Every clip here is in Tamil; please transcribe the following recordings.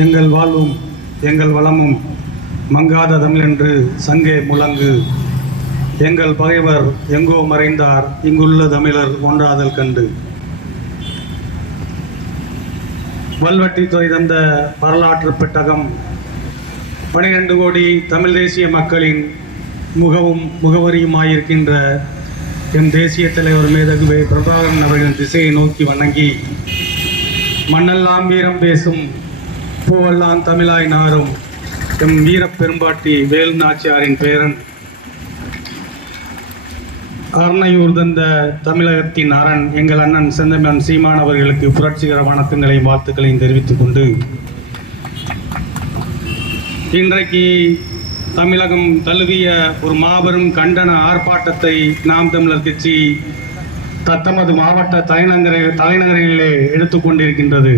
எங்கள் வாழ்வும் எங்கள் வளமும் மங்காத தமிழென்று சங்கே முழங்கு. எங்கள் பகைவர் எங்கோ மறைந்தார், இங்குள்ள தமிழர் ஒன்றாதல் கண்டு. வல்வெட்டித்துறை தந்த வரலாற்று பெட்டகம் 12 கோடி தமிழ் தேசிய மக்களின் முகவரியுமாயிருக்கின்ற எம் தேசிய தலைவர் மேதகுவே பிரபாகரன் அவர்களின் திசையை நோக்கி வணங்கி, மண்ணெல்லாம் வீரம் பேசும் பூவெல்லாம் தமிழாய் நாரும் எம் வீரப் பெரும்பாட்டி வேலு நாச்சியாரின் பேரன், அரணையூர் தந்த தமிழகத்தின் அரண் எங்கள் அண்ணன் செந்தமிழன் சீமான் அவர்களுக்கு புரட்சிகர வணக்கங்களையும் வாழ்த்துக்களையும் தெரிவித்துக் கொண்டு, இன்றைக்கு தமிழகம் தழுவிய ஒரு மாபெரும் கண்டன ஆர்ப்பாட்டத்தை நாம் தமிழர் கட்சி தத்தமது மாவட்ட தலைநகரிலே எடுத்துக்கொண்டிருக்கின்றது.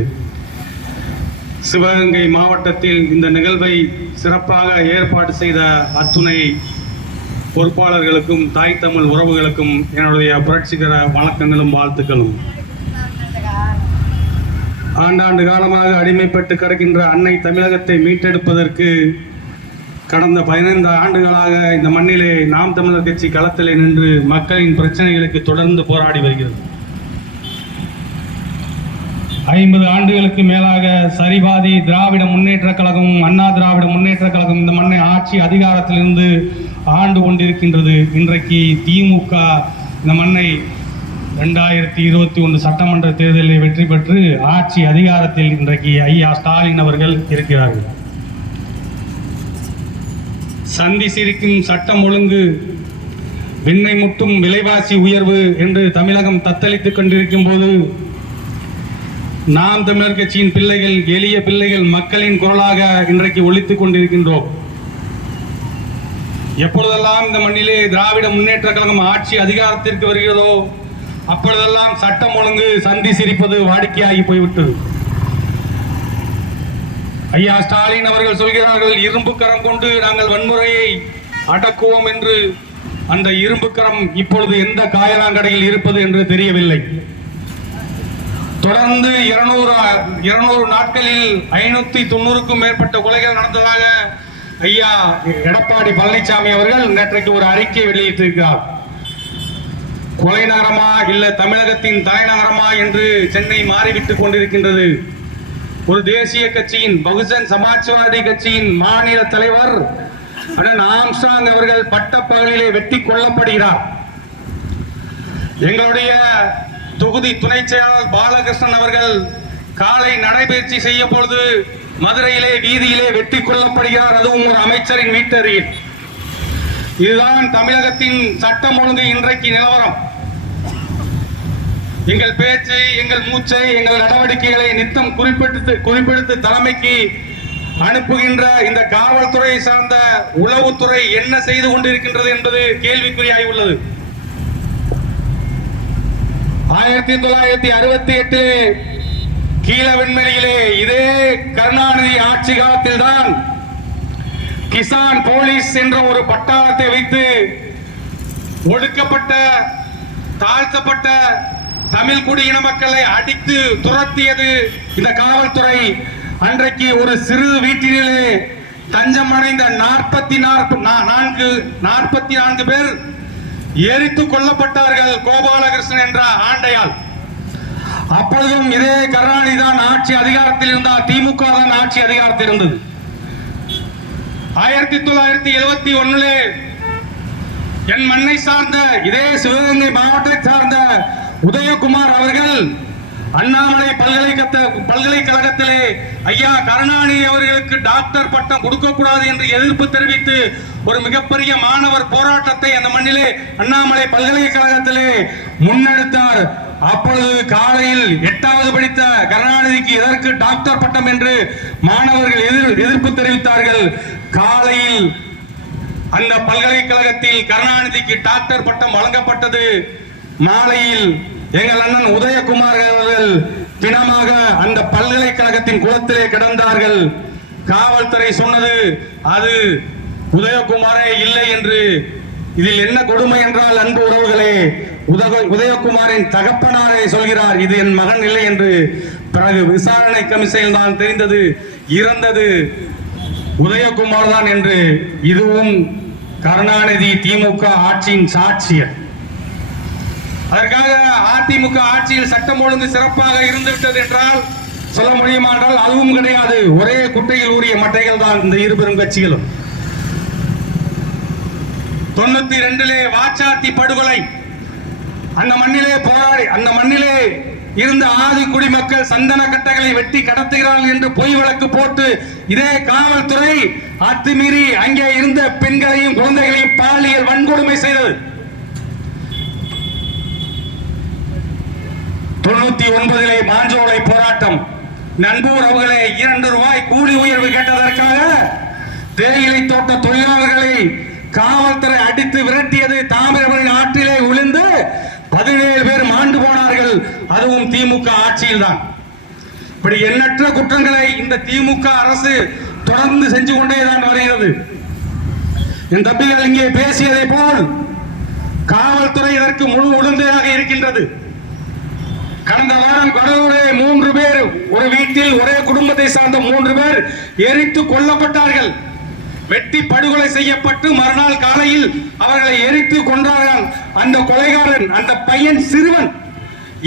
சிவகங்கை மாவட்டத்தில் இந்த நிகழ்வை சிறப்பாக ஏற்பாடு செய்த அத்துணை பொறுப்பாளர்களுக்கும் தாய் தமிழ் உறவுகளுக்கும் என்னுடைய புரட்சிகர வணக்கங்களும் வாழ்த்துக்களும். ஆண்டாண்டு காலமாக அடிமைப்பட்டு கிடக்கின்ற அன்னை தமிழகத்தை மீட்டெடுப்பதற்கு கடந்த 15 ஆண்டுகளாக இந்த மண்ணிலே நாம் தமிழர் கட்சி களத்திலே நின்று மக்களின் பிரச்சனைகளுக்கு தொடர்ந்து போராடி வருகிறது. 50 ஆண்டுகளுக்கு மேலாக சரிபாதி திராவிட முன்னேற்ற கழகமும் அண்ணா திராவிட முன்னேற்ற கழகம் இந்த மண்ணை ஆட்சி அதிகாரத்திலிருந்து ஆண்டு கொண்டிருக்கின்றது. இன்றைக்கு திமுக இந்த மண்ணை 2021 சட்டமன்ற தேர்தலில் வெற்றி பெற்று ஆட்சி அதிகாரத்தில் இன்றைக்கு ஐயா ஸ்டாலின் அவர்கள் இருக்கிறார்கள். சந்தி சிரிக்கும் சட்டம் ஒழுங்கு, விண்ணை முட்டும் விலைவாசி உயர்வு என்று தமிழகம் தத்தளித்துக் கொண்டிருக்கும் போது, நாம் தமிழர் கட்சியின் பிள்ளைகள், எளிய பிள்ளைகள் மக்களின் குரலாக இன்றைக்கு ஒலித்துக் கொண்டிருக்கின்றோம். எப்பொழுதெல்லாம் இந்த மண்ணிலே திராவிட முன்னேற்ற கழகம் ஆட்சி அதிகாரத்திற்கு வருகிறதோ அப்பொழுதெல்லாம் சட்டம் ஒழுங்கு சந்தி சிரிப்பது வாடிக்கையாகி போய்விட்டது. ஐயா ஸ்டாலின் அவர்கள் சொல்கிறார்கள், இரும்பு கரம் கொண்டு நாங்கள் வன்முறையை அடக்குவோம் என்று. அந்த இரும்பு கரம் இப்பொழுது எந்த காயலாங்கடையில் இருப்பது என்று தெரியவில்லை. தொடர்ந்து 200 நாட்களில் 590க்கும் மேற்பட்ட கொலைகள் நடந்ததாக ஐயா எடப்பாடி பழனிசாமி அவர்கள் நேற்றைக்கு ஒரு அறிக்கை வெளியிட்டிருக்கிறார். கொலை நகரமா இல்ல தமிழகத்தின் தலைநகரமா என்று சென்னை மாறிவிட்டுக் கொண்டிருக்கின்றது. ஒரு தேசிய கட்சியின் பகுஜன் சமாஜ்வாதி கட்சியின் மாநில தலைவர் அண்ணன் ஆம்ஸ்ட்ராங் அவர்கள் பட்டப்பகலிலே வெட்டி கொல்லப்படுகிறார். எங்களுடைய தொகுதி துணை செயலாளர் பாலகிருஷ்ணன் அவர்கள் காலை நடைபயிற்சி செய்யும் பொழுது மதுரையிலே வீதியிலே வெட்டி கொல்லப்படுகிறார், அதுவும் ஒரு அமைச்சரின் வீட்டருகில். இதுதான் தமிழகத்தின் சட்டம் ஒழுங்கு இன்றைக்கு நிலவரம். எங்கள் பேச்சை, எங்கள் மூச்சை, எங்கள் நடவடிக்கைகளை நித்தம் குறிப்பிடுத்து தலைமைக்கு அனுப்புகின்ற இந்த காவல்துறை சார்ந்த உளவுத்துறை என்ன செய்து கொண்டிருக்கின்றது என்பது கேள்விக்குறியாகி உள்ளது. 1968 கீழ விண்வெளியிலே இதே கருணாநிதி ஆட்சி காலத்தில் தான் கிசான் போலீஸ் என்ற ஒரு பட்டாளத்தை வைத்து ஒடுக்கப்பட்ட, தாழ்த்தப்பட்ட தமிழ் குடியின மக்களை அடித்து துரத்தியது இந்த காவல்துறை. அன்றைக்கு ஒரு சிறு வீட்டிலே தஞ்சம் அடைந்த 44 பேர் எரித்து கொல்லப்பட்டார்கள் கோபாலகிருஷ்ணன் என்ற ஆண்டையால். அப்பொழுதும் இதே கருணாநிதி தான் ஆட்சி அதிகாரத்தில் இருந்தார், திமுக தான் ஆட்சி அதிகாரத்தில் இருந்தது. 1971 என் மண்ணை சார்ந்த இதே சிவகங்கை மாவட்டத்தை சார்ந்த உதயகுமார் அவர்கள் அண்ணாமலை பல்கலைக்கழகத்திலே ஐயா கருணாநிதி அவர்களுக்கு டாக்டர் பட்டம் கொடுக்கக்கூடாது என்று எதிர்ப்பு தெரிவித்து ஒரு மிகப்பெரிய மாணவர் போராட்டத்தை அந்த மண்ணிலே அண்ணாமலை பல்கலைக்கழகத்திலே முன்னெடுத்தார். அப்பொழுது காலையில் 8வது படித்த கருணாநிதிக்கு எதற்கு டாக்டர் பட்டம் என்று மாணவர்கள் எதிர்ப்பு தெரிவித்தார்கள். காலையில் அந்த பல்கலைக்கழகத்தில் கருணாநிதிக்கு டாக்டர் பட்டம் வழங்கப்பட்டது. மாலையில் எங்கள் அண்ணன் உதயகுமார் அவர்கள் பிணமாக அந்த பல்கலைக்கழகத்தின் குளத்திலே கிடந்தார்கள். காவல்துறை சொன்னது அது உதயகுமாரே இல்லை என்று. இதில் என்ன கொடுமை என்றால், அன்பு உறவுகளே, உதயகுமாரின் தகப்பனாரை சொல்கிறார், இது என் மகன் இல்லை என்று. பிறகு விசாரணை கமிஷனில் தான் தெரிந்தது இறந்தது உதயகுமார் தான் என்று. இதுவும் கருணாநிதி திமுக ஆட்சியின் சாட்சியம். அதற்காக அதிமுக ஆட்சியில் சட்டம் ஒழுங்கு சிறப்பாக இருந்துவிட்டது என்றால் சொல்ல முடியுமா என்றால் அதுவும் கிடையாது. ஒரே குட்டையில் ஊறிய மட்டைகள் தான் இந்த இருபெரும் கட்சிகளும். 92 வாச்சாத்தி படுகொலை, அந்த மண்ணிலே போராடி அந்த மண்ணிலே இருந்த ஆதி குடிமக்கள் சந்தன கட்டைகளை வெட்டி கடத்துகிறார்கள் என்று பொய் வழக்கு போட்டு இதே காவல்துறை அத்துமீறி அங்கே இருந்த பெண்களையும் குழந்தைகளையும் பாலியல் வன்கொடுமை செய்தது. 99 மாஞ்சோலை போராட்டம். நண்பூர் அவர்களே 2 ரூபாய் கூலி உயர்வு கேட்டதற்காக தேயிலை தோட்ட தொழிலாளர்களை காவல்துறை அடித்து விரட்டியது. தாமிரபரணி ஆற்றிலே விழுந்து 17 பேர் மாண்டு போனார்கள். அதுவும் திமுக ஆட்சியில் தான். இப்படி எண்ணற்ற குற்றங்களை இந்த திமுக அரசு தொடர்ந்து செஞ்சு கொண்டேதான் வருகிறது. என் தம்பிகள் இங்கே பேசியதை போல் காவல்துறை இதற்கு முழு உடந்தையாக இருக்கின்றது. கடந்த வாரம் கடலூரில் 3 பேர், ஒரு வீட்டில் ஒரே குடும்பத்தை சார்ந்த 3 பேர் எரித்து கொல்லப்பட்டார்கள். வெட்டி படுகொலை செய்யப்பட்டு மறுநாள் காலையில் அவர்களை எரித்து கொன்றார்கள். அந்த கொலைகாரன், அந்த பையன் சிறுவன்,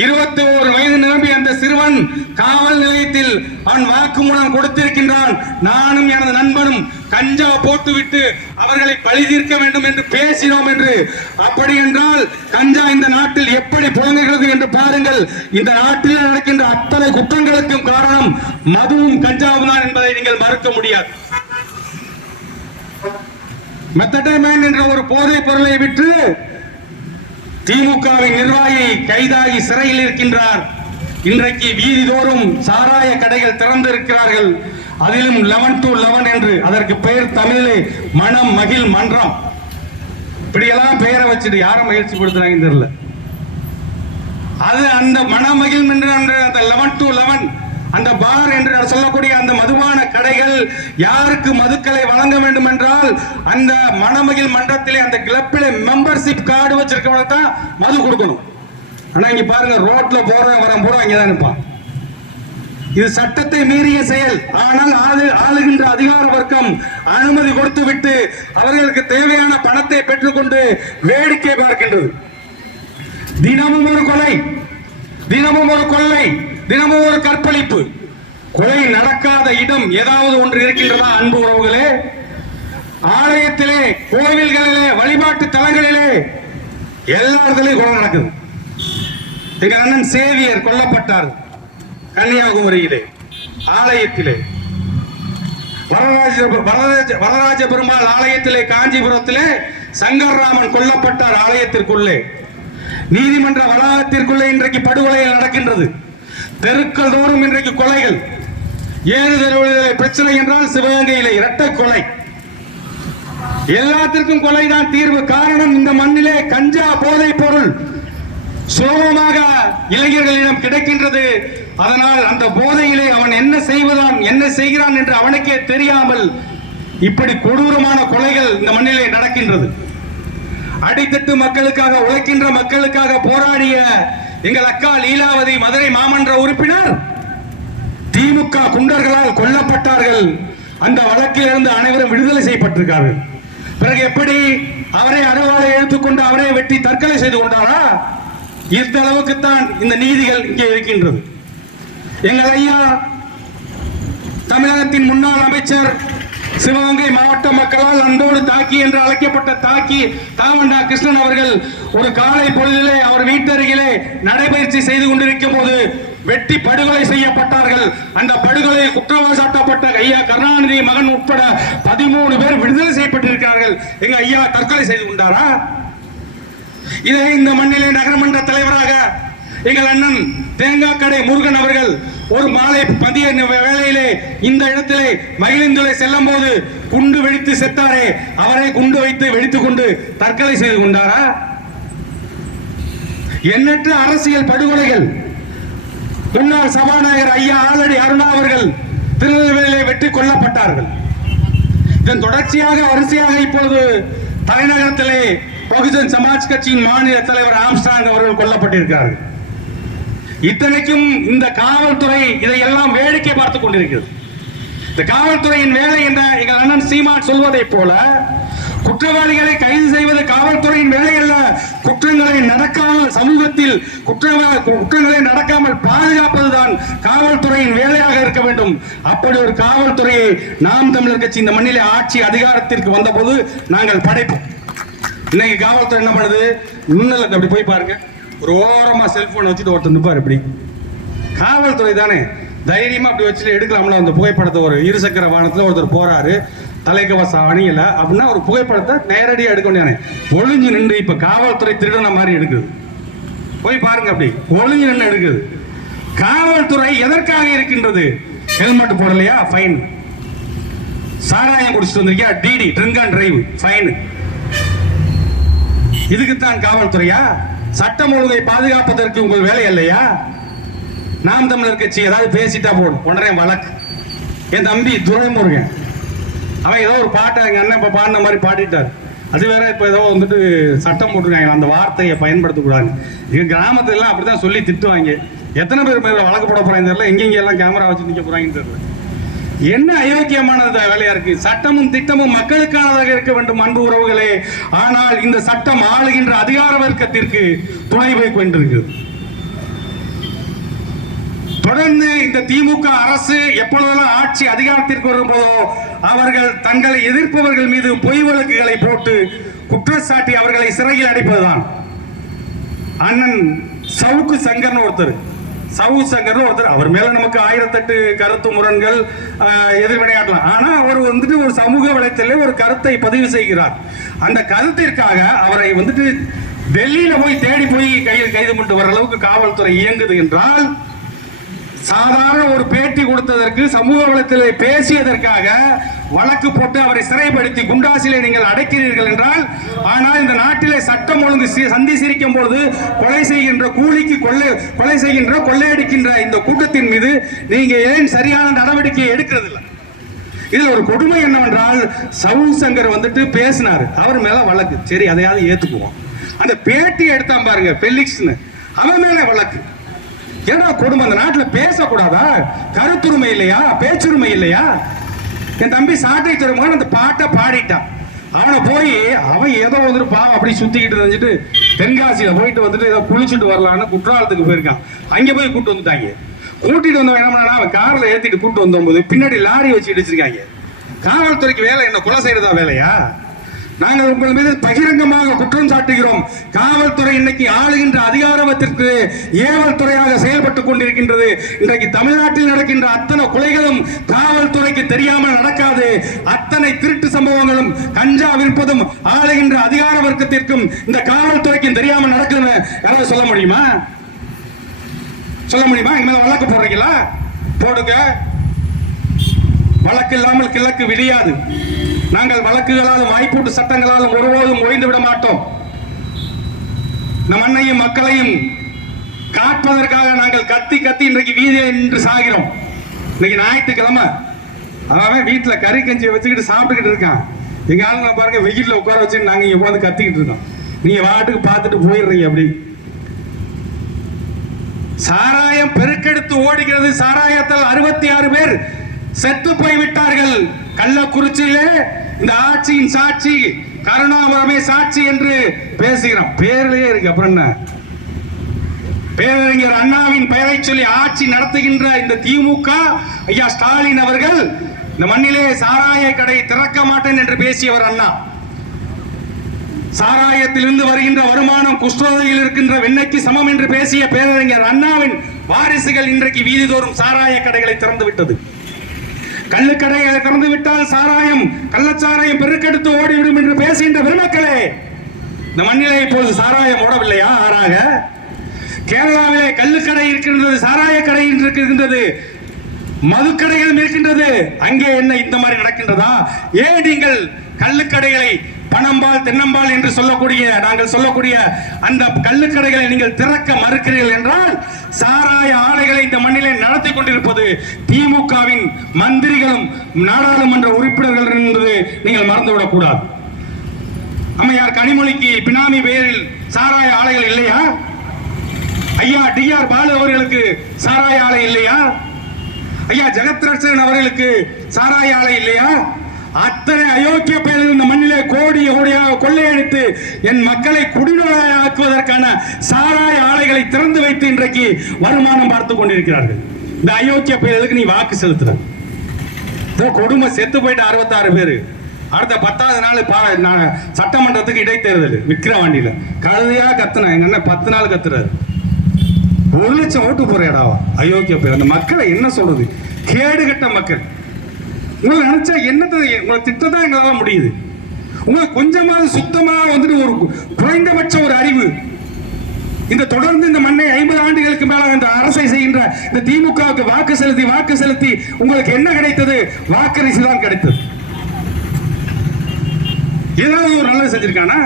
21 வயது நிரம்பிய அந்த சிறுவன் காவல் நிலையத்தில் அவன் வாக்குமூலம் கொடுத்திருக்கின்றான். நானும் எனது நண்பனும் கஞ்சா போட்டுவிட்டு அவர்களை பழி தீர்க்க வேண்டும் என்று பேசினோம் என்று. அப்படி என்றால் கஞ்சா இந்த நாட்டில் எப்படி புழங்குகிறது என்று பாருங்கள். இந்த நாட்டில் நடக்கின்ற அத்தனை குற்றங்களுக்கும் காரணம் மதுவும் கஞ்சாவும் தான் என்பதை நீங்கள் மறுக்க முடியாது. மெத்தடமைன் என்ற ஒரு போதைப் பொருளை விற்று திமுகவின் நிர்வாகி கைதாகி சிறையில் இருக்கின்றார். இன்றைக்கு வீதிதோறும் சாராய கடைகள் திறந்து இருக்கிறார்கள். அதிலும் 11 to 11 என்று, அதற்கு பெயர் தமிழிலே மனம் மகிழ் மன்றம். இப்படியெல்லாம் பெயரை வச்சுட்டு யாரும் மகிழ்ச்சி படுத்துறாங்க தெரியல. அது அந்த மனமகிழ் மன்றம் என்ற அந்த 11 to 11 அந்த பார் என்று சொல்லக்கூடிய அந்த மதுபான கடைகள் யாருக்கு மதுக்களை வழங்க வேண்டும் என்றால் அந்த மணமகிழ் மன்றத்திலே அந்த கிளப்பிலே மெம்பர்ஷிப் கார்டு வச்சிருக்கவங்க தான் மது கொடுக்கணும். ஆனா இங்க பாருங்க, ரோட்ல போறவன் வர பூரா அங்கதான் இருப்பான். இது சட்டத்தை மீறிய செயல். ஆனால் ஆளுகின்ற அதிகார வர்க்கம் அனுமதி கொடுத்து விட்டு அவர்களுக்கு தேவையான பணத்தை பெற்றுக்கொண்டு வேடிக்கை பார்க்கின்றது. தினமும் ஒரு கொலை, தினமும் ஒரு கொள்ளை, தினமும் ஒரு கற்பழிப்பு. கொலை நடக்காத இடம் ஏதாவது ஒன்று இருக்கின்றதா அன்பு உறவுகளே? ஆலயத்திலே, கோவில்களிலே, வழிபாட்டு தலங்களிலே எல்லா இடத்துலையும் கொலை நடக்குது. எங்க அண்ணன் சேவியர் கொல்லப்பட்டார் கன்னியாகுமரியிலே ஆலயத்திலே. வரராஜ பெருமாள் ஆலயத்திலே காஞ்சிபுரத்திலே சங்கர்ராமன் கொல்லப்பட்டார் ஆலயத்திற்குள்ளே. நீதிமன்ற வளாகத்திற்குள்ளே இன்றைக்கு படுகொலைகள் நடக்கின்றது. தெருக்கள் தோறும் இன்றைக்கு கொலைகள். ஏழு தெருவில் பிரச்சனை என்றால் சிவகங்கையிலே இரட்டை கொலை. எல்லாத்திற்கும் கொலைதான் தீர்வு. காரணம், இந்த மண்ணிலே கஞ்சா போதைப் பொருள் சுலபமாக இளைஞர்களிடம் கிடைக்கின்றது. அதனால் அந்த போதையிலே அவன் என்ன செய்வதான், என்ன செய்கிறான் என்று அவனுக்கே தெரியாமல் இப்படி கொடூரமான கொலைகள் இந்த மண்ணிலே நடக்கின்றது. அடித்தட்டு மக்களுக்காக, உழைக்கின்ற மக்களுக்காக போராடிய எங்கள் அக்கா லீலாவதி மதுரை மாமன்ற உறுப்பினர் திமுக குண்டர்களால் கொல்லப்பட்டார்கள். அந்த வழக்கில் இருந்து அனைவரும் விடுதலை செய்யப்பட்டிருக்கார்கள். பிறகு எப்படி அவரை அறுவாலை எடுத்துக்கொண்டு அவரை வெட்டி தற்கொலை செய்து கொண்டாரா? இந்த அளவுக்குத்தான் இந்த நீதிகள் இங்கே இருக்கின்றது. எங்கள் ஐயா தமிழகத்தின் முன்னாள் அமைச்சர், சிவகங்கை மாவட்ட மக்களால் அன்போடு தாக்கி என்று அழைக்கப்பட்ட தாமண்டா கிருஷ்ணன் அவர்கள் ஒரு காலை பொழுதிலே அவர் வீட்டருகிலே நடைபயிற்சி செய்து கொண்டிருக்கும் போது வெட்டி படுகொலை செய்யப்பட்டார்கள். அந்த படுகொலை குற்றவாளி சாட்டப்பட்ட ஐயா கருணாநிதி மகன் உட்பட 13 பேர் விடுதலை செய்யப்பட்டிருக்கிறார்கள். எங்க ஐயா தற்கொலை செய்து கொண்டாரா? இதை இந்த மண்ணிலே நகரமன்ற தலைவராக எங்கள் அண்ணன் தேங்காய் கடை முருகன் அவர்கள் ஒரு மாலை மதிய வேளையிலே இந்த இடத்திலே மகிழ்ந்துளை செல்லும் போது குண்டு வெடித்து செத்தாரே, அவரை குண்டு வைத்து வெடித்துக் கொண்டு தற்கொலை செய்து கொண்டாரா? எண்ணற்ற அரசியல் படுகொலைகள். முன்னாள் சபாநாயகர் ஐயா ஆலடி அருணா அவர்கள் திருநெல்வேலியிலே வெற்றி கொல்லப்பட்டார்கள். இதன் தொடர்ச்சியாக வரிசையாக இப்பொழுது தலைநகரத்திலே பகுஜன் சமாஜ் கட்சியின் மாநில தலைவர் ஆம்ஸ்ட்ராங் அவர்கள் கொல்லப்பட்டிருக்கிறார்கள். இத்தனைக்கும் இந்த காவல்துறை இதையெல்லாம் வேடிக்கை பார்த்துக் கொண்டிருக்கிறது. இந்த காவல்துறையின் வேலை என்ற எங்கள் அண்ணன் சீமான் சொல்வதை போல குற்றவாளிகளை கைது செய்வது காவல்துறையின் வேலை அல்ல. குற்றங்களை நடக்காமல் சமூகத்தில் குற்றங்களை நடக்காமல் பாதுகாப்பதுதான் காவல்துறையின் வேலையாக இருக்க வேண்டும். அப்படி ஒரு காவல்துறையை நாம் தமிழர் கட்சி இந்த மண்ணிலே ஆட்சி அதிகாரத்திற்கு வந்தபோது நாங்கள் படைப்போம். இன்னைக்கு காவல்துறை என்ன பண்ணுது? முன்னல அப்படி போய் பாருங்க, ஒரு ஓரமா செல்போன் வச்சுட்டு ஒருத்தர் நிற்பார். இப்படி காவல்துறை தானே, தைரியமா அப்படி வச்சுட்டு எடுக்கலாம்ல. அந்த புகைப்படத்தை ஒரு இருசக்கர வாகனத்தில் ஒருத்தர் போறாரு, தலைக்கவசம் அணியல அப்படின்னா ஒரு புகைப்படத்தை நேரடியாக எடுக்க வேண்டியானே. ஒளிஞ்சு நின்று இப்ப காவல்துறை திருடன மாதிரி எடுக்குது. போய் பாருங்க, அப்படி ஒளிஞ்சு நின்று எடுக்குது. காவல்துறை எதற்காக இருக்கின்றது? ஹெல்மெட் போடலையா ஃபைன், சாராயம் குடிச்சிட்டு வந்திருக்கியா DD drink and drive fine. இதுக்குத்தான் காவல்துறையா? சட்டம் ஒழுங்கை பாதுகாப்பதற்கு உங்கள் வேலை இல்லையா? நாம் தமிழர் கட்சி ஏதாவது பேசிட்டா போடும் உடனே வழக்கு. என் தம்பி துரைமுருகன் அவன் ஏதோ ஒரு பாட்டை எங்க அண்ணன் இப்ப பாடின மாதிரி பாடிட்டார். அது வேற இப்ப ஏதோ வந்துட்டு சட்டம் போட்டுருக்காங்க அந்த வார்த்தையை பயன்படுத்தக்கூடாது. எங்க கிராமத்துல எல்லாம் அப்படிதான் சொல்லி திட்டுவாங்க. எத்தனை பேர் மேல வழக்கு போட போறாங்க தெரியல, எங்கெங்க எல்லாம் கேமரா வச்சு நிக்க போறாங்கன்னு தெரியல. என்ன அயோக்கியமானது வேலையா இருக்கு? சட்டமும் திட்டமும் மக்களுக்கானதாக இருக்க வேண்டும் அன்பு உறவுகளே. ஆனால் இந்த சட்டம் ஆளுகின்ற அதிகார வர்க்கத்திற்கு துணை போய் கொண்டிருக்கிறது. தொடர்ந்து இந்த திமுக அரசு எப்பொழுதெல்லாம் ஆட்சி அதிகாரத்திற்கு வரும்போதோ அவர்கள் தங்களை எதிர்ப்பவர்கள் மீது பொய் வழக்குகளை போட்டு குற்றச்சாட்டி அவர்களை சிறையில் அடைப்பதுதான். அண்ணன் சவுக்கு சங்கர்னு ஒருத்தர், அவர் மேல நமக்கு 1008 கருத்து முரண்கள் எதிர்வினையாடலாம். ஆனா அவர் வந்துட்டு ஒரு சமூக வலைத்தளத்தில் ஒரு கருத்தை பதிவு செய்கிறார். அந்த கருத்திற்காக அவரை வந்துட்டு டெல்லியில போய் தேடி போய் கைது பண்ணிட்டு வர அளவுக்கு காவல்துறை இயங்குது என்றால், சாதாரண ஒரு பேட்டி கொடுத்ததற்கு சமூக வலைத்தளத்தில் பேசியதற்காக வழக்கு போட்டு அவரை சிறைப்படுத்தி குண்டாசிலே நீங்கள் அடைக்கிறீர்கள் என்றால், ஆனால் இந்த நாட்டிலே சட்டம் ஒழுங்கு சந்தி சிரிக்கும் போது கொலை செய்கின்ற கூலிக்கு கொலை செய்கின்ற கொள்ளையடிக்கின்ற இந்த கூட்டத்தின் மீது நீங்க ஏன் சரியான நடவடிக்கையை எடுக்கிறதில்லை? இதுல ஒரு கொடுமை என்னவென்றால், சவுக் சங்கர் வந்துட்டு பேசினாரு, அவர் மேல வழக்கு, சரி அதையாவது ஏத்துக்குவோம். அந்த பேட்டி எடுத்தான் பாருங்க பெலிக்ஸ்னு, அவன் மேல வழக்கு. ஏன்னா கொடுமை, அந்த நாட்டில் பேசக்கூடாதா? கருத்துரிமை இல்லையா? பேச்சுரிமை இல்லையா? என் தம்பி சாட்டை துறைமுகன் அந்த பாட்டை பாடிட்டான். அவனை போய் அவன் ஏதோ வந்துட்டு பாவம் அப்படி சுத்திக்கிட்டு இருந்துட்டு தென்காசியில போயிட்டு வந்துட்டு ஏதோ குளிச்சுட்டு வரலான்னு குற்றாலத்துக்கு போயிருக்கான். அங்கே போய் கூட்டு வந்துட்டாங்க. கூட்டிட்டு வந்தவன் என்ன பண்ணா, அவன் கார்ல ஏத்திட்டு கூட்டு வந்தபோது பின்னாடி லாரி வச்சு இடிச்சிருக்காங்க. காவல்துறைக்கு வேலை என்ன? கொலை செய்யறதா வேலையா? நாங்கள் உங்கள் மீது பகிரங்கமாக குற்றம் சாட்டுகிறோம். காவல்துறை இன்னைக்கு ஆளுகின்ற அதிகாரத்திற்கு ஏவல் துறையாக செயல்பட்டுக் கொண்டிருக்கின்றது. இன்றைக்கு தமிழ்நாட்டில் நடக்கின்ற அத்தனை கொலைகளும் காவல்துறைக்கு தெரியாமல் நடக்காது. அத்தனை திருட்டு சம்பவங்களும் கஞ்சா விற்பதும் ஆளுகின்ற அதிகார வர்க்கத்திற்கும் இந்த காவல்துறைக்கும் தெரியாமல் நடக்குதுன்னு யாராவது சொல்ல முடியுமா? சொல்ல முடியுமா? இனிமேல் வழக்கு போடுறீங்களா? போடுங்க. வழக்கு இல்லாமல் கிழக்கு விடியாது. நாங்கள் வழக்குகளாலும் வாய்ப்பூட்டு சட்டங்களாலும் ஒருபோதும் ஓய்ந்து விட மாட்டோம். நம் மண்ணையும் மக்களையும் காப்பதற்காக நாங்கள் கத்தி கத்தி இன்றைக்கு வீதியை நின்று சாகிறோம். இன்னைக்கு ஞாயிற்றுக்கிழமை அவன் வீட்டுல கறி கஞ்சியை வச்சுக்கிட்டு சாப்பிட்டுக்கிட்டு இருக்கான். எங்க ஆளுங்களை பாருங்க, வெயில்ல உட்கார வச்சு நாங்க இங்க உட்காந்து கத்திக்கிட்டு இருக்கோம். நீங்க வாட்டுக்கு பார்த்துட்டு போயிடுறீங்க. அப்படி சாராயம் பெருக்கெடுத்து ஓடுகிறது. சாராயத்தால் 66 பேர் செத்து போய் விட்டார்கள். கள்ளக்குறிச்சியிலே இந்த ஆட்சியின் சாட்சி கருணாபுரமே சாட்சி என்று பேசுகிறோம். பேர்லயே இருக்கு. அப்புறம் என்ன? பேரறிஞர் அண்ணாவின் பெயரை சொல்லி ஆட்சி நடத்துகின்ற இந்த திமுக ஐயா ஸ்டாலின் அவர்கள் இந்த மண்ணிலே சாராய கடை திறக்க மாட்டேன் என்று பேசியவர் அண்ணா. சாராயத்திலிருந்து வருகின்ற வருமானம் குஷ்டரோகியில் இருக்கின்ற வெண்ணைக்கு சமம் என்று பேசிய பேரறிஞர் அண்ணாவின் வாரிசுகள் இன்றைக்கு வீதிதோறும் சாராய கடைகளை திறந்து விட்டது. கள்ளுக்கடைகளை திறந்து விட்டால் சாராயம், கள்ளச்சாராயம் பெருக்கெடுத்து ஓடிவிடும் என்று பேசுகின்ற பெருமக்களே, இந்த மண்ணிலே இப்பொழுது சாராயம் ஓடவில்லையா? ஆறாக கேரளாவிலே கள்ளுக்கடை இருக்கின்றது, சாராய கடை இருக்கின்றது, மதுக்கடைகளும் இருக்கின்றது. அங்கே என்ன இந்த மாதிரி நடக்கின்றதா? ஏன் நீங்கள் கள்ளுக்கடைகளை பணம்பால் தென்னம்பால் என்று நாங்கள் சொல்லக்கூடிய அந்த கள்ளுக்கடைகளை நீங்கள் திறக்க மறுக்கிறீர்கள் என்றால், சாராய ஆலைகளை இந்த மண்ணிலே நடத்தி கொண்டிருப்பது திமுகவின் மந்திரிகளும் நாடாளுமன்ற உறுப்பினர்கள் என்பது நீங்கள் மறந்துவிடக் கூடாது. அம்மையார் கனிமொழிக்கு பினாமி பெயரில் சாராய ஆலைகள் இல்லையா? ஐயா டிஆர் பாலு அவர்களுக்கு சாராய ஆலை இல்லையா? ஐயா ஜெகத்ரட்சன் அவர்களுக்கு சாராய ஆலை இல்லையா? அத்தனை அயோக்கிய பயல்கள் இந்த மண்ணிலே கோடி கோடியாக கொள்ளையடித்து என் மக்களை குடிநோயாக்குவதற்கான சாராய ஆலைகளை திறந்து வைத்து இன்றைக்கு வருமானம் பார்த்து கொண்டிருக்கிறார்கள். இந்த அயோக்கிய பயலுக்கு நீ வாக்கு செலுத்துற கொடுமை செத்து போயிட்டு 66 பேரு. அடுத்த 10வது நாள் சட்டமன்றத்துக்கு இடைத்தேர்தல் விக்கிரவாண்டியில கழுதையா கத்துனா எங்க அண்ணன் 10 நாள் கத்துறாரு. 1 லட்சம் ஓட்டு போறேடாவா அயோக்கிய பேர். அந்த மக்களை என்ன சொல்றது? கேடுகட்ட மக்கள். உங்களை நினைச்சா என்னத்தை உங்களை திட்டத்தான் எங்களால முடியுது. உங்களுக்கு கொஞ்சமாவது சுத்தமா வந்துட்டு ஒரு குறைந்தபட்ச ஒரு அறிவு. இந்த தொடர்ந்து இந்த மண்ணை 50 ஆண்டுகளுக்கு மேல இந்த அரசை செய்கின்ற இந்த திமுகவுக்கு வாக்கு செலுத்தி உங்களுக்கு என்ன கிடைத்தது? வாக்கரிசி தான் கிடைத்தது. ஏதாவது ஒரு நல்லது செஞ்சிருக்கானா?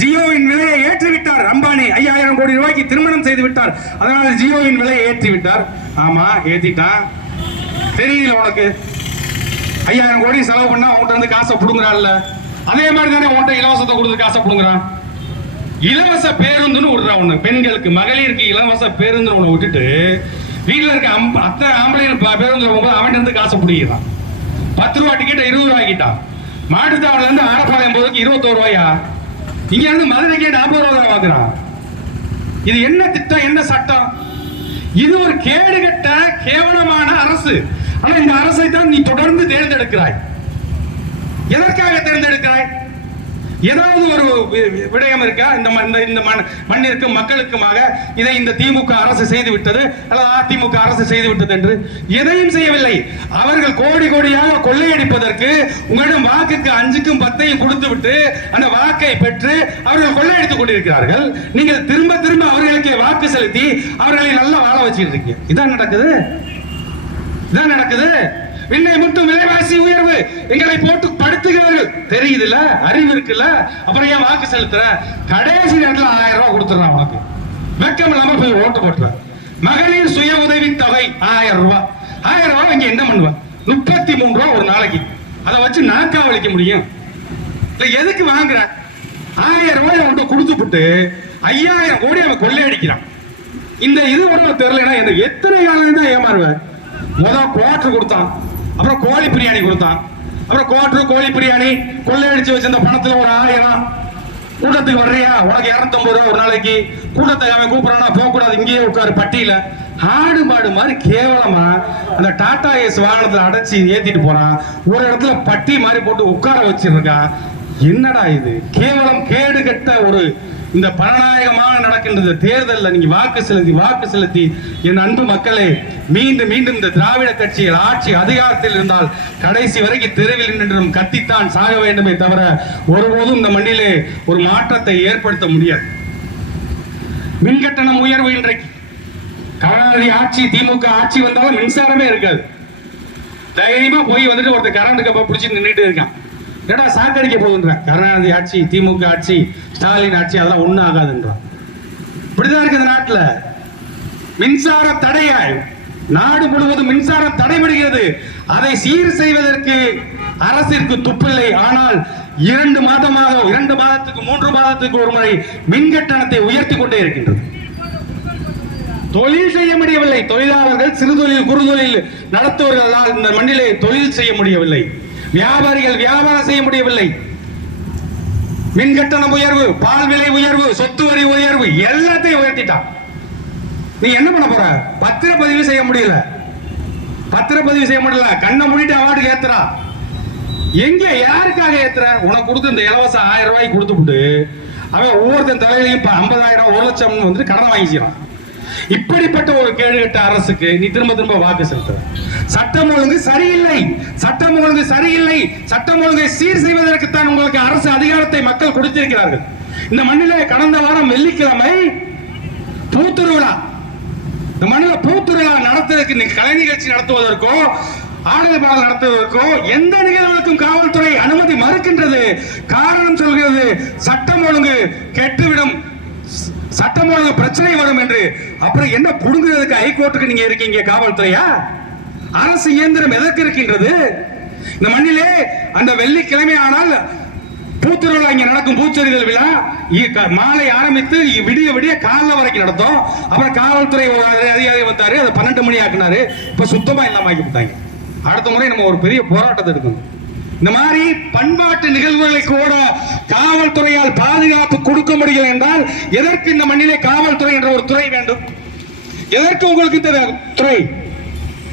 ஜியோவின் விலையை ஏற்றிவிட்டார் அம்பானி. 5000 கோடி ரூபாய்க்கு திருமணம் செய்து விட்டார். அதனால ஜியோவின் விலையை ஏற்றி விட்டார். ஆமா ஏத்திட்டான். தெரியல உனக்கு? 5000 கோடி செலவு பண்ணா உன்கிட்ட இருந்து காசை புடுங்குறான்ல. அதே மாதிரி தானே உன்கிட்ட இலவசத்தை கொடுத்து காசை புடுங்குறான். இலவச பேருந்துன்னு விடுறான் ஒண்ணு. பெண்களுக்கு மகளிருக்கு இலவச பேருந்து ஒண்ணு விட்டுட்டு வீட்டுல இருக்க அத்தனை ஆம்பளைகள் பேருந்து போகும்போது அவன் இருந்து காசை பிடிக்கிறான். 10 ரூபா டிக்கெட் 20 ரூபாய் ஆகிட்டான். மாட்டுத்தாவணில இருந்து ஆரப்பாளையம் போதுக்கு 21 ரூபாயா? இங்க இருந்து மதுரைக்கே 40 ரூபாய் வாங்குறான். இது என்ன திட்டம்? என்ன சட்டம்? இது ஒரு கேடுகட்ட கேவலமான அரசு. ஆனா இந்த அரசை தான் நீ தொடர்ந்து தேர்ந்தெடுக்கிறாய். எதற்காக தேர்ந்தெடுக்கிறாய்? ஏதாவது ஒரு விடயம் இருக்கா? இந்த மண்ணிற்கும் மக்களுக்குமாக இதை இந்த திமுக அரசு செய்து விட்டது அல்லது அதிமுக அரசு செய்து விட்டது என்று எதையும் செய்யவில்லை. அவர்கள் கோடி கோடியாக கொள்ளையடிப்பதற்கு உங்களிடம் வாக்குக்கு 5க்கும் 10ஐயும் கொடுத்து விட்டு அந்த வாக்கை பெற்று அவர்கள் கொள்ளையடித்துக் கொண்டிருக்கிறார்கள். நீங்கள் திரும்ப திரும்ப அவர்களுக்கு வாக்கு செலுத்தி அவர்களை நல்லா வாழ வச்சுட்டு இருக்கீங்க. இதான் நடக்குது. விண்ணை முட்டும் விலைவாசி உயர்வு எங்களை போட்டு படுத்துகிறார்கள். தெரியுதுல்ல? அறிவு இருக்குல்ல? அப்புறம் ஏன் வாக்கு செலுத்துற? கடைசி நேரத்தில் 1000 ரூபாய் கொடுத்துறான் உனக்கு. வெக்கம் இல்லாம போய் ஓட்டு போட்டுற. மகளிர் சுய உதவி தொகை 1000 ரூபாய். 1000 ரூபாய் இங்க என்ன பண்ணுவேன்? 33 ரூபாய் ஒரு நாளைக்கு. அதை வச்சு நாக்கா வலிக்க முடியும்? எதுக்கு வாங்குற? 1000 ரூபாய் அவன்கிட்ட கொடுத்துட்டு 5000 கோடி அவன் கொள்ளையடிக்கிறான். இந்த இது ஒன்றும் தெரியலன்னா எனக்கு எத்தனை காலம் தான் ஏமாறுவேன்? முதல் குவார்டர் கொடுத்தான், அப்புறம் கோழி பிரியாணி கொடுத்தான், அப்புறம் குவார்டர் கோழி பிரியாணி கொள்ளையடிச்சு வச்சிருந்த பணத்துல ஒரு 1000. கூட்டத்துக்கு வர்றியா? உனக்கு 250 ரூபாய் ஒரு நாளைக்கு. கூட்டத்தை அவன் கூப்பிடறானா போக கூடாது, இங்கேயே உட்காரு பட்டியல. ஆடு மாடு மாதிரி கேவலமா அந்த டாடா ஏஸ் வாகனத்துல அடைச்சி ஏத்திட்டு போறான். ஒரு இடத்துல பட்டி மாதிரி போட்டு உட்கார வச்சிருக்கான். என்னடா இது? கேவலம் கேடு கட்ட ஒரு இந்த பரநாயகமாக நடக்கின்ற தேர்தலில் நீங்க வாக்கு செலுத்தி என் அன்பு மக்களே, மீண்டும் இந்த திராவிட கட்சிகள் ஆட்சி அதிகாரத்தில் இருந்தால் கடைசி வரைக்கும் தெருவில் நின்றும் கத்தித்தான் சாக வேண்டுமே தவிர ஒருபோதும் இந்த மண்ணிலே ஒரு மாற்றத்தை ஏற்படுத்த முடியாது. மின்கட்டணம் உயர்வு இன்றைக்கு கருணாநிதி ஆட்சி திமுக ஆட்சி வந்தாலும் மின்சாரமே இருக்காது. தைரியமா போய் வந்துட்டு ஒருத்தர் கரண்ட் கப்ப பிடிச்சி நின்றுட்டு இருக்கான். ஏடா சாக்கடிக்க போகுன்ற கருணாநிதி ஆட்சி திமுக ஆட்சி ஸ்டாலின் ஆட்சி அதெல்லாம் ஒண்ணும் ஆகாதுன்றான். இப்படிதான் இருக்கு இந்த நாட்டுல. மின்சார தடையாய் நாடு முழுவதும் மின்சாரம் தடைபடுகிறது. அதை சீர் செய்வதற்கு அரசிற்கு துப்பில்லை. ஆனால் 2 மாதத்துக்கு 3 மாதத்துக்கு ஒரு முறை மின் கட்டணத்தை உயர்த்தி கொண்டே இருக்கின்றது. தொழில் செய்ய முடியவில்லை. தொழிலாளர்கள் சிறுதொழில் குறுதொழில் நடத்துவர்களால் இந்த மண்ணிலே தொழில் செய்ய முடியவில்லை. வியாபாரிகள் வியாபாரம் செய்ய முடியவில்லை. மின் கட்டணம் உயர்வு, பால் விலை உயர்வு, சொத்து வரி உயர்வு எல்லாத்தையும் உயர்த்திட்டான். நீ என்ன பண்ண போற? பத்திரப்பதிவு செய்ய முடியல. கண்ணை மூடிட்டு அவார்டு ஏத்துறா. எங்க யாருக்காக ஏத்துற? உனக்கு கொடுத்து இந்த இலவச 1000 ரூபாய் கொடுத்துட்டு அவன் ஒவ்வொருத்தன் தலையிலையும் 50,000 1 லட்சம் வந்து கடன் வாங்கிக்கிறான். இப்படிப்பட்ட ஒரு கேடுகட்ட அரசுக்கு நீ திரும்ப வாக்கு செலுத்துற. சட்டம் ஒழுங்கு சரியில்லை. சட்டம் ஒழுங்கை சீர் செய்வதற்கு தான் உங்களுக்கு அரசு அதிகாரத்தை மக்கள் கொடுத்திருக்கிறார்கள். இந்த மண்ணிலே கடந்த வாரம் வெள்ளிக்கிழமை பூத்திருவிழா, இந்த மண்ணில் பூத்திருவிழா நடத்துவதற்கு கலை நிகழ்ச்சி நடத்துவதற்கோ ஆடல் பாடல் நடத்துவதற்கோ எந்த நிகழ்வுகளுக்கும் காவல்துறை அனுமதி மறுக்கின்றது. காரணம் சொல்கிறது சட்டம் ஒழுங்கு கெட்டுவிடும், சட்டம் ஒழுங்கு பிரச்சனை வரும் என்று. அப்புறம் என்ன புடுங்குறதுக்கு ஹைகோர்ட்டுக்கு நீங்க இருக்கீங்க? காவல்துறையா? அரசு இயந்திரம் எதற்கு இருக்கின்றது? இந்த மண்ணிலே அந்த வெள்ளிக்கிழமை ஆனால் பூத்திருவிழா இங்க நடக்கும் பூச்செறிதல் விழா மாலை ஆரம்பித்து விடிய விடிய காலைல வரைக்கும் நடத்தும். அப்புறம் காவல்துறை அதிகாரி வந்தாரு, அதை 12 மணி ஆக்குனாரு. இப்ப சுத்தமா இல்லாம ஆக்கி விட்டாங்க. அடுத்த முறை நம்ம ஒரு பெரிய போராட்டத்தை எடுக்கணும். இந்த மாதிரி பண்பாட்டு நிகழ்வுகளை கூட காவல்துறையால் பாதுகாப்பு கொடுக்க முடியல என்றால் எதற்கு இந்த மண்ணிலே காவல்துறை என்ற ஒரு துறை வேண்டும்? எதற்கு உங்களுக்கு இந்த துறை?